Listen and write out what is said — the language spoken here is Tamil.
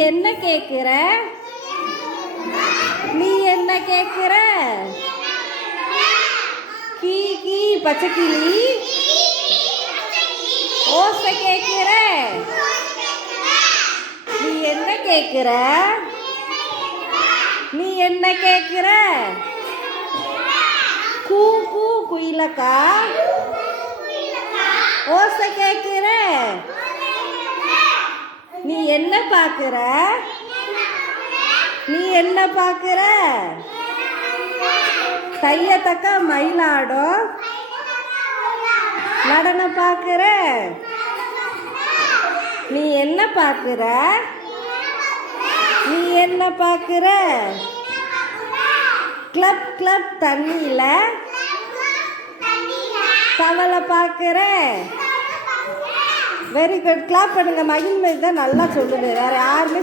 என்ன கேக்குற? நீ என்ன கேக்குற? கீ கீ பச்சைக்கிளி ஓசை கேக்குற. நீ என்ன கேக்குற? நீ என்ன கேக்குற? கூ கூ குயிலக்கா ஓசை கேக்குற. நீ என்ன பாக்குற? நீ என்ன பாக்குற? கையத்தக்க மயிலாடும் நடனம் பாக்குற. நீ என்ன பாக்குற? நீ என்ன பாக்குற? கிளப் கிளப் தண்ணியில தவளை பாக்குற. Very good. கிளாப் பண்ணுங்க. மகிழ்மை தான் நல்லா சொல்லுது. வேற யாருமே